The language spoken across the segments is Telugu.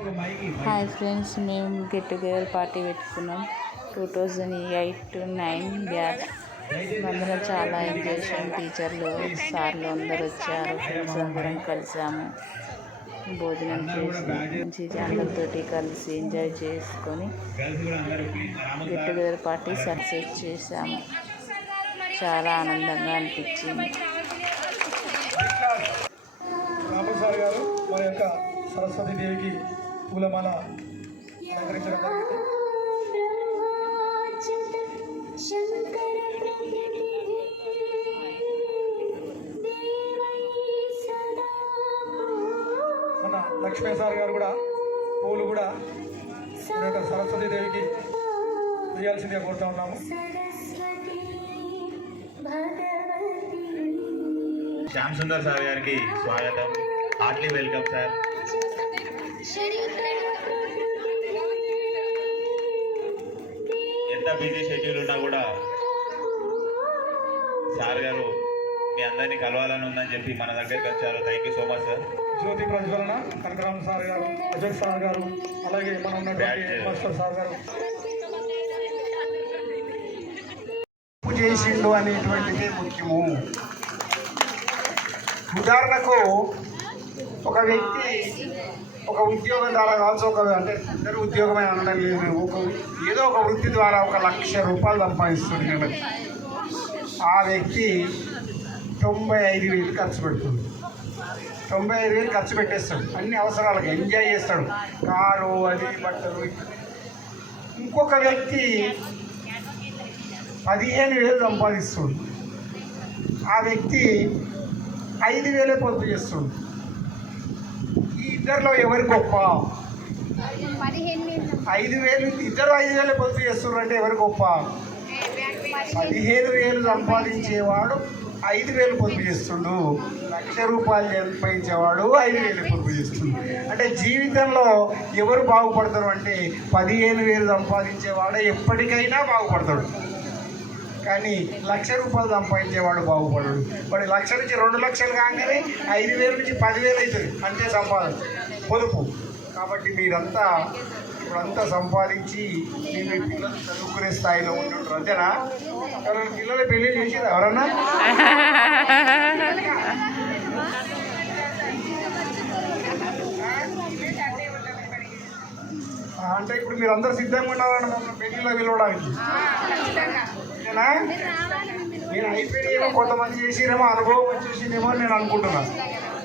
హాయ్ ఫ్రెండ్స్ మేము గెట్ టుగెదర్ పార్టీ పెట్టుకున్నాం. Two thousand eight to nine batch అందులో చాలా ఎంజాయ్ చేసాం. టీచర్లు సార్లు అందరు వచ్చారు. ఫ్రెండ్స్ అందరం కలిసాము. భోజనం చేసి మంచి అందరితోటి కలిసి ఎంజాయ్ చేసుకొని గెట్ టుగెదర్ పార్టీ సక్సెస్ చేసాము. చాలా ఆనందంగా అనిపించింది. సరస్వతి దేవికి పూలమాల అలంకరించడం మన లక్ష్మీ సార్ గారు కూడా పూలు కూడా సరస్వతి దేవికి వేయాల్సిందిగా కోరుతా ఉన్నాము. శ్యామ్ సుందర్ సార్ గారికి స్వాగతం. Heartly welcome sir. ఎంత బిజీ షెడ్యూల్ ఉన్నా కూడా సార్ గారు మీ అందరినీ కలవాలని ఉందని చెప్పి మన దగ్గరికి వచ్చారు. Thank you so much sir జ్యోతి ప్రజ్వలన కనకరామ సార్ గారు అజయ్ సార్ గారు అలాగే మనం ఉన్నటువంటి బ్యాట్ మాస్టర్ సార్ గారు. చేసిండు అనేటువంటిది ముఖ్యము. ఉదాహరణకు ఒక వ్యక్తి ఒక ఉద్యోగం ద్వారా కావచ్చు ఒక అంటే ఇద్దరు ఉద్యోగమే అనడం లేదు ఒక ఏదో ఒక వృత్తి ద్వారా ఒక లక్ష రూపాయలు సంపాదిస్తుంది ఆ వ్యక్తి తొంభై ఐదు వేలు ఖర్చు పెడుతుంది. తొంభై ఐదు వేలు ఖర్చు పెట్టేస్తాడు. అన్ని అవసరాలకు ఎంజాయ్ చేస్తాడు. కారు అది బట్టలు. ఇంకొక వ్యక్తి పదిహేను వేలు సంపాదిస్తుంది. ఆ వ్యక్తి ఐదు వేలే పొదుపు చేస్తుంది. ఇద్దరిలో ఎవరి గొప్ప? ఐదు వేలు ఇద్దరు ఐదు వేలే పొదుపు చేస్తున్నారు అంటే ఎవరి గొప్ప? పదిహేను వేలు సంపాదించేవాడు ఐదు వేలు పొదుపు చేస్తుండు. లక్ష రూపాయలు సంపాదించేవాడు ఐదు వేలు పొదుపు చేస్తుండు. అంటే జీవితంలో ఎవరు బాగుపడతారు అంటే పదిహేను వేలు సంపాదించేవాడే ఎప్పటికైనా బాగుపడతాడు. కానీ లక్ష రూపాయలు సంపాదించేవాడు బాగుపడడు. వాడి లక్ష నుంచి రెండు లక్షలు కాగానే ఐదు వేల నుంచి పదివేలు అవుతుంది. అంతే సంపాదన. పొదుపు. కాబట్టి మీరంతా ఇప్పుడంతా సంపాదించి మీ పిల్లలు చదువుకునే స్థాయిలో ఉంటుంటారు అంతేనా? ఎవరైనా పిల్లలు పెళ్ళి చేసేది? ఎవరన్నా? అంటే ఇప్పుడు మీరు అందరు సిద్ధంగా ఉన్నారని మమ్మల్ని పెళ్ళిలో పిలవడానికి. ఓకేనా నేను అయిపోయినా కొంతమంది చేసిరేమో అనుభవం వచ్చేసిందేమో అని నేను అనుకుంటున్నాను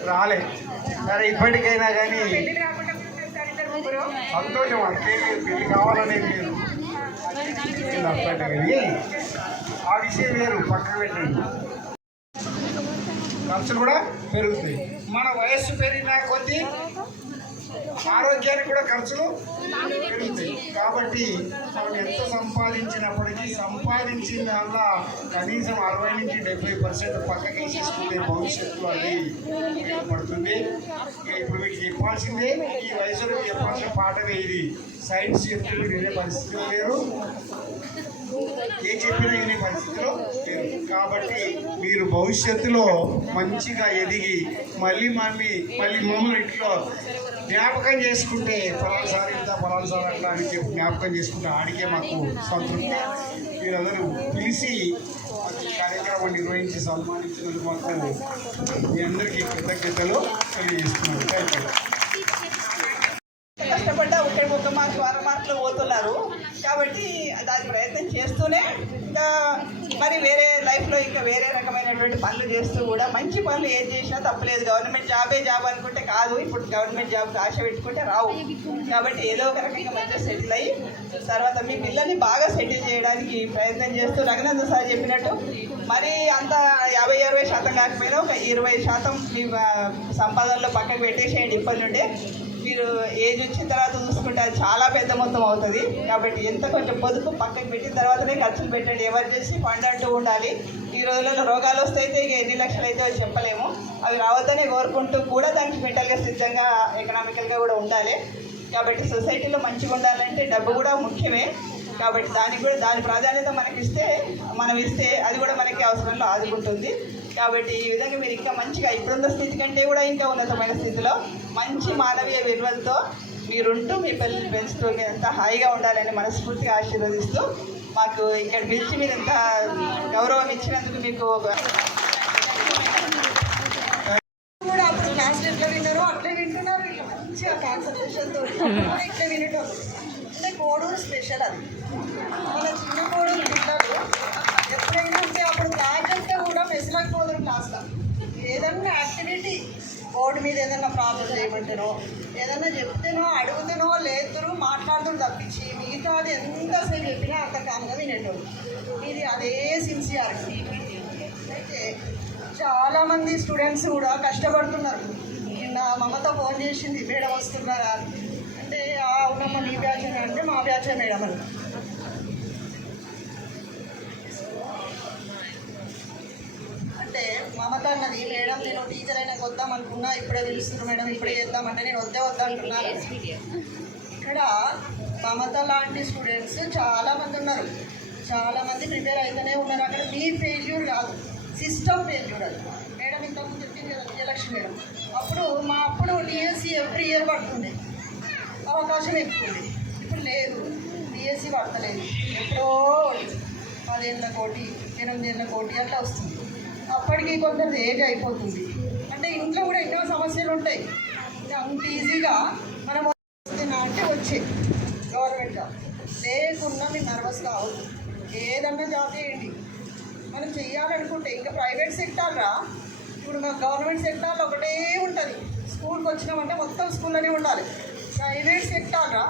రాలే. సరే ఇప్పటికైనా కానీ సంతోషం అంటే పెళ్ళి కావాలనేది లేదు. అది ఆ విషయం వేరు పక్కకు పెట్టండి. ఖర్చులు కూడా పెరుగుతాయి. మన వయస్సు పెరిగిన కొద్దీ ఆరోగ్యానికి కూడా ఖర్చులు పెరుగుతాయి. కాబట్టి మనం ఎంత సంపాదించినప్పటికీ సంపాదించిన దానిలో కనీసం అరవై నుంచి డెబ్బై పర్సెంట్ పక్కకి వేసేసుకుంటే భవిష్యత్తులో అది ఉపయోగపడుతుంది ఇప్పుడు మీకు చెప్పాల్సిందే ఈ వయసులో చెప్పాల్సిన పాఠమే ఇది. సైన్స్ చెప్తే వినే పరిస్థితులు లేరు. ఏ చెప్పినా వినే పరిస్థితిలో లేరు. కాబట్టి మీరు భవిష్యత్తులో మంచిగా ఎదిగి మళ్ళీ మమ్మీ మళ్ళీ మమ్మల్ని ఇంట్లో జ్ఞాపకం చేసుకుంటే పలానా సార్ ఇంత పలానా సార్ అట్లా అని చెప్పి జ్ఞాపకం చేసుకుంటే ఆడికే మాకు సంతృప్తి. మీరందరూ పిలిచి కార్యక్రమం నిర్వహించి సన్మానించినందుకు మాకు మీ అందరికీ కృతజ్ఞతలు తెలియజేస్తున్నాను థ్యాంక్ యూ కష్టపడ్డా ఒకటి ఒక మార్కు అర మార్కులు పోతున్నారు. కాబట్టి దాని ప్రయత్నం చేస్తూనే ఇంకా మరి వేరే లైఫ్లో ఇంకా వేరే రకమైనటువంటి పనులు చేస్తూ కూడా మంచి పనులు ఏది చేసినా తప్పలేదు. గవర్నమెంట్ జాబే జాబ్ అనుకుంటే కాదు. ఇప్పుడు గవర్నమెంట్ జాబ్కి ఆశ పెట్టుకుంటే రావు. కాబట్టి ఏదో ఒక రకంగా మంచిగా సెటిల్ అయ్యి తర్వాత మీ పిల్లల్ని బాగా సెటిల్ చేయడానికి ప్రయత్నం చేస్తూ రఘునంద సార్ చెప్పినట్టు మరి అంత యాభై అరవై శాతం కాకపోయినా ఒక ఇరవై శాతం మీ సంపాదనలో పక్కకు పెట్టేసేయండి. ఇప్పటి నుండే మీరు ఏజ్ వచ్చిన తర్వాత చూసుకుంటే అది చాలా పెద్ద మొత్తం అవుతుంది. కాబట్టి ఎంత కొంచెం పొదుపు పక్కకి పెట్టిన తర్వాతనే ఖర్చులు పెట్టండి. ఎమర్జెన్సీ ఫండ్ అంటూ ఉండాలి. ఈ రోజులలో రోగాలు వస్తాయితే ఇక ఎన్ని లక్షలు అయితే చెప్పలేము. అవి రావద్దనే కోరుకుంటూ కూడా దానికి మెంటల్గా సిద్ధంగా ఎకనామికల్గా కూడా ఉండాలి. కాబట్టి సొసైటీలో మంచిగా ఉండాలంటే డబ్బు కూడా ముఖ్యమే. కాబట్టి దానికి కూడా దాని ప్రాధాన్యత మనకి ఇస్తే మనం ఇస్తే అది కూడా మనకి అవసరంలో ఆదుకుంటుంది. కాబట్టి ఈ విధంగా మీరు ఇంకా మంచిగా ఇప్పుడున్న స్థితి కంటే కూడా ఇంకా ఉన్నతమైన స్థితిలో మంచి మానవీయ విలువలతో మీరుంటూ మీ పిల్లల్ని పెంచుతూ మీరు ఎంత హాయిగా ఉండాలని మనస్ఫూర్తిగా ఆశీర్వదిస్తూ మాకు ఇక్కడ పిలిచి మీరు ఎంత గౌరవం ఇచ్చినందుకు మీకు కూడా అప్పుడు క్లాసులు ఎట్లా విన్నారు అట్లే వింటున్నారు ఇట్లా మంచిగా కాన్సన్ట్రేషన్తో. ఇట్లా వినటం అంటే కోడూరు స్పెషల్ అది. మన చిన్న కోడూరు పిల్లలు ఎప్పుడైనా ఉంటే అప్పుడు క్లాస్ అంటే కూడా మెస్లకు పోదురు క్లాస్లో ఏదన్నా యాక్టివిటీ బోర్డు మీద ఏదైనా ప్రాబ్లం చేయమంటేనో ఏదైనా చెప్తేనో అడుగుతేనో లేతురు మాట్లాడుతూ తప్పించి మిగతా అది ఎంతసేపు చెప్పినా అంత కామ్గా వినేటోళ్ళు ఇది అదే సిన్సియర్ అయితే చాలామంది స్టూడెంట్స్ కూడా కష్టపడుతున్నారు. నిన్న మమత ఫోన్ చేసింది మేడం వస్తున్నారా? అంటే అవునమ్మ నీ బ్యాచ్ అంటే మా బ్యాచ్ మేడం అని. మమత అన్నది. మేడం నేను టీచర్ అయినా వద్దాం అనుకున్నా ఇప్పుడే పిలుస్తున్నారు మేడం ఇప్పుడే చేద్దామంటే నేను వద్దే వద్దా అంటున్నాను ఇక్కడ మమత లాంటి స్టూడెంట్స్ చాలామంది ఉన్నారు. చాలామంది ప్రిపేర్ అయితేనే ఉన్నారు. అక్కడ మీ ఫెయిల్యూర్ కాదు సిస్టమ్ ఫెయిల్యూర్ అది. మేడం ఇంతకుముందు చెప్పింది కదా విజయలక్ష్మి మేడం. అప్పుడు మా అప్పుడు టీఎస్సీ ఎవ్రీ ఇయర్ పడుతుంది అవకాశం ఎక్కువ ఇప్పుడు లేదు. డిఎస్సీ పడతలేదు. ఎప్పుడో పదేళ్ళ కోటి ఎనిమిదేళ్ళ కోటి అట్లా వస్తుంది. అప్పటికి కొందరు ఏజ్ అయిపోతుంది. అంటే ఇంట్లో కూడా ఎన్నో సమస్యలు ఉంటాయి. అంత ఈజీగా మనం వస్తున్నా అంటే వచ్చే గవర్నమెంట్. లేకున్నా మీరు నర్వస్ కావద్దు. ఏదన్నా జాబ్ చేయండి. మనం చెయ్యాలనుకుంటే ఇంకా ప్రైవేట్ సెక్టార్రా ఇప్పుడు మా గవర్నమెంట్ సెక్టార్లో ఒకటే ఉంటుంది. స్కూల్కి వచ్చినామంటే మొత్తం స్కూల్లోనే ఉండాలి. ప్రైవేట్ సెక్టార్రా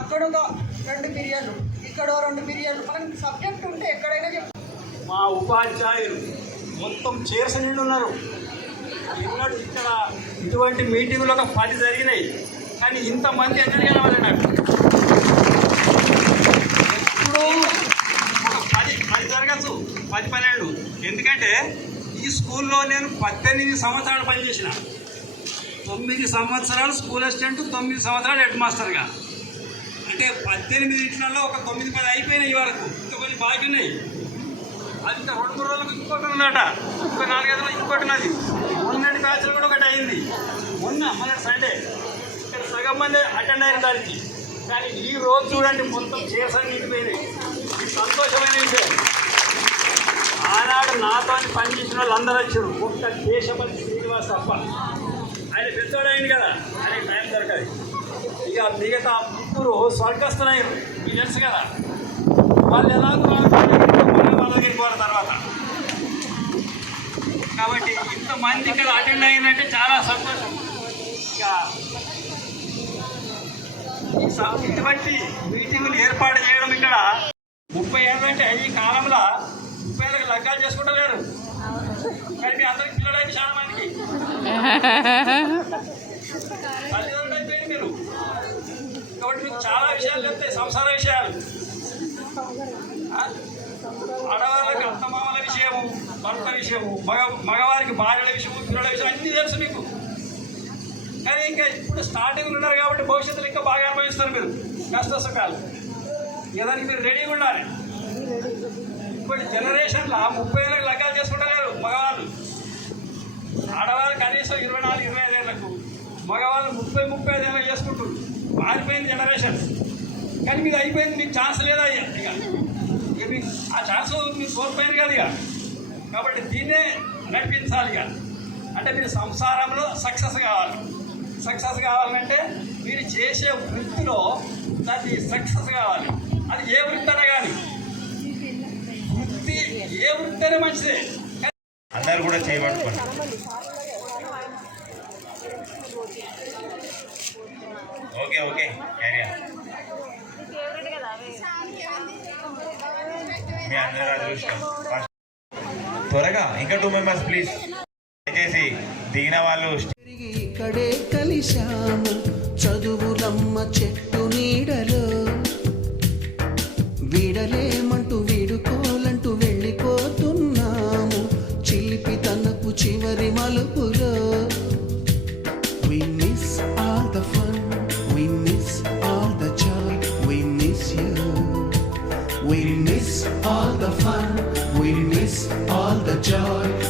అక్కడ ఒక రెండు పీరియడ్లు ఇక్కడ రెండు బిర్యాలు మనకి సబ్జెక్ట్ ఉంటే ఎక్కడైనా చెప్తాం మా ఉపాధ్యాయులు మొత్తం చైర్స్ నిండి ఉన్నారు. ఎన్నడూ ఇక్కడ ఇటువంటి మీటింగ్లు ఒక పది జరిగినాయి. కానీ ఇంతమంది ఎక్కడ కలవాలి నాకు ఎప్పుడూ ఒక పది పది జరగచ్చు పది పన్నెండు. ఎందుకంటే ఈ స్కూల్లో నేను పద్దెనిమిది సంవత్సరాలు పనిచేసిన. తొమ్మిది సంవత్సరాలు స్కూల్ అసిస్టెంట్ తొమ్మిది సంవత్సరాలు హెడ్ మాస్టర్గా. అంటే పద్దెనిమిది ఇంట్లో ఒక తొమ్మిది పది అయిపోయినాయి వరకు ఇంకా కొన్ని బాగున్నాయి అది ఇంకా రెండు మూడు రోజులకు ఇంకొకటి ఉందట. ఇంకో నాలుగైదు రోజులు ఇంకోటి ఉన్నది. మొన్నటి బ్యాచ్లు కూడా ఒకటి అయింది. మొన్న మొన్న సండే ఇక్కడ సగం మంది అటెండ్ అయిన దానికి. కానీ ఈ రోజు చూడండి మొత్తం చేసాన్ని నిండిపోయినాయి ఇది సంతోషమైన విషయం. ఆనాడు నాతో పనిచేసిన వాళ్ళు అందరూ వచ్చారు. ఒక్క దేశపతి శ్రీనివాస్ తప్ప. ఆయన పెద్దవాడైంది అయింది కదా. ఆయన టైం దొరకదు. ఇక మిగతా ముగ్గురు స్వర్గస్థులయ్యారు మీకు తెలుసు కదా. వాళ్ళు ఎలాగో వాళ్ళకి పోయిన తర్వాత. కాబట్టి ఇంతమంది ఇక్కడ అటెండ్ అయిందంటే చాలా సంతోషం. ఇటువంటి మీటింగులు ఏర్పాటు చేయడం ఇక్కడ ముప్పై ఏళ్ళు అంటే ఈ కాలంలో ముప్పై ఏళ్ళకి లగ్గాలు చేసుకుంటలేరు. కానీ మీ అందరికి పిల్లలు చాలా మందికి. తల్లిదండ్రులు అయిపోయింది మీరు. కాబట్టి మీకు చాలా విషయాలు చెప్తాయి సంసార విషయాలు. ఆడవాళ్ళకి అత్తమామల విషయము భర్త విషయము మగ మగవారికి భార్యల విషయము పిల్లల విషయం అన్నీ తెలుసు మీకు. కానీ ఇంకా ఇప్పుడు స్టార్టింగ్ ఉన్నారు కాబట్టి భవిష్యత్తులో ఇంకా బాగా అనుభవిస్తారు మీరు. కష్ట సుఖాలు. ఏదానికి మీరు రెడీగా ఉండాలి. ఇప్పుడు జనరేషన్లో ముప్పై ఏళ్ళకి లగ్గాలు చేసుకుంటారు మగవాళ్ళు. ఆడవాళ్ళు కనీసం ఇరవై నాలుగు ఇరవై ఐదు ఐదేళ్ళకు మగవాళ్ళు ముప్పై ముప్పై ఐదు ఏళ్ళకి చేసుకుంటారు మారిపోయింది జనరేషన్ కానీ మీకు అయిపోయింది మీకు ఛాన్స్ లేదా ఇక? ఆ ఛాన్స్ మీరు కోల్పోయారు కదా ఇక. కాబట్టి దీన్నే నడిపించాలి ఇక. అంటే మీరు సంసారంలో సక్సెస్ కావాలి. సక్సెస్ కావాలంటే మీరు చేసే వృత్తిలో దాన్ని సక్సెస్ కావాలి. అది ఏ వృత్తి అనే కానీ. వృత్తి ఏ వృత్తి అనే మంచిదే. అందరు కూడా చేయబట్టుకోండి ఓకే ఓకే. మీ అందరూ అదృష్టం. త్వరగా ఇంకా టూ మెంబర్స్ ప్లీజ్ దయచేసి దిగిన వాళ్ళు ఇక్కడే కలిశాము. చదువులమ్మ చెట్టు నీడలో. విడలే joy,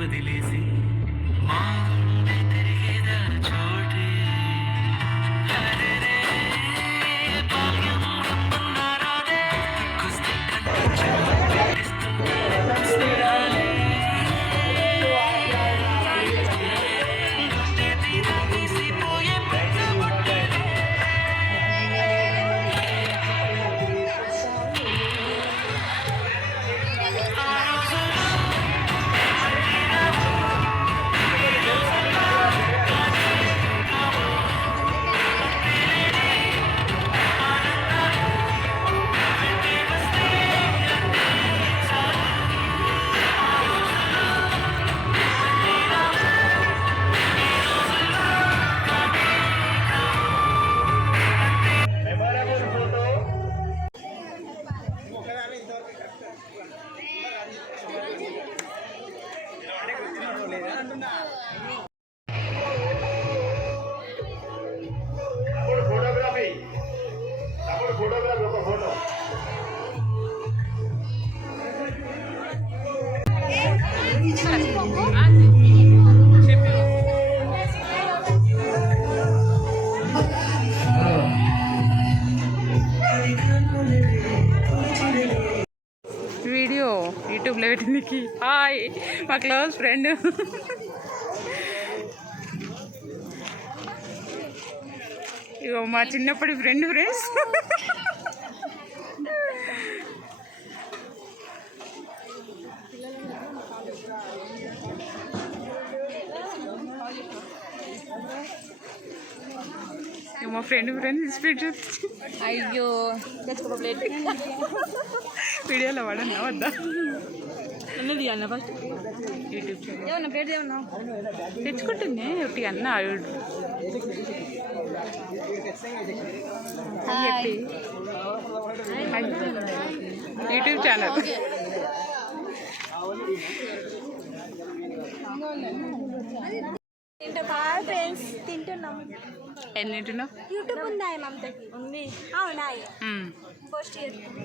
వదిలేసి మా మా క్లోజ్ ఫ్రెండ్. ఇగో మా చిన్నప్పటి ఫ్రెండ్ ఫ్రెండ్స్. మా ఫ్రెండ్ ఫ్రెండ్ స్పీడ్ అయ్యో వీడియోలో వాడన్నా వద్దా? అన్న ఫస్ట్ యూట్యూబ్ ఛానల్ ఏమన్నా ప్లేట్ ఏమన్నా? తెచ్చుకుంటుంది ఒకటి అన్న చెప్పి యూట్యూబ్ ఛానల్. ఫ్రెండ్స్ తింటున్నాం. ఎన్నింటినావు యూట్యూబ్ ఉందా మమతకి? ఉంది. ఉన్నాయి పోస్ట్ చేస్తుంది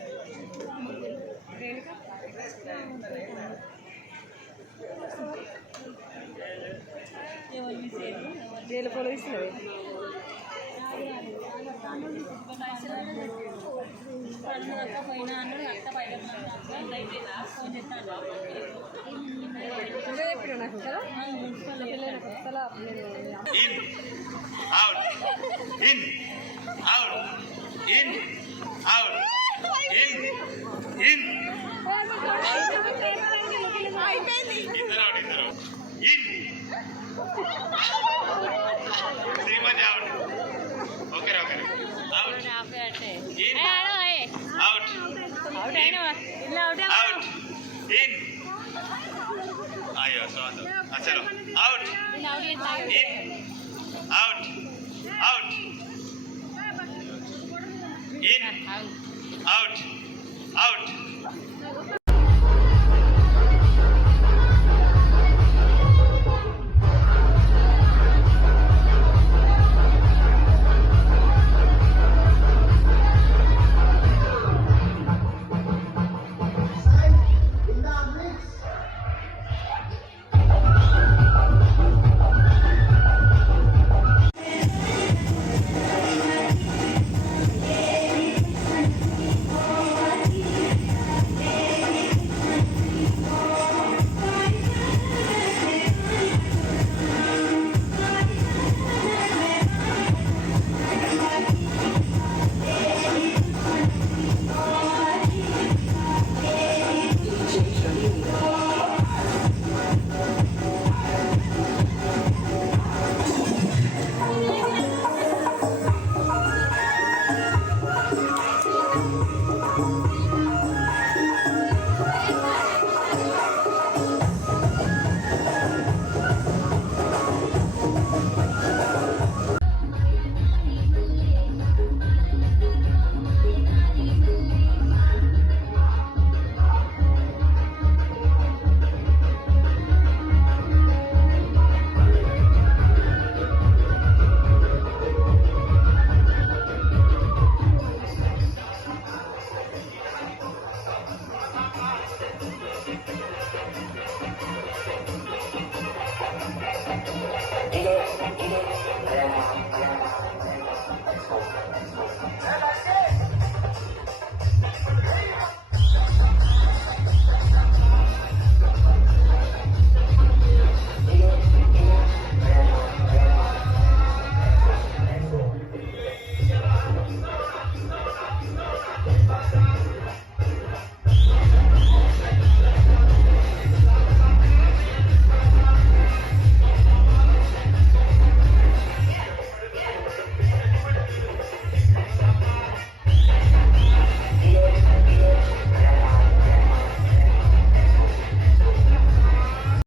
పోస్ట్ చేస్తే దాన్ని post in in ఇద్దరు out ఇద్దరు in Srimathi out okay okay out in out in out in అయ్యో సో చలో out in out out in out out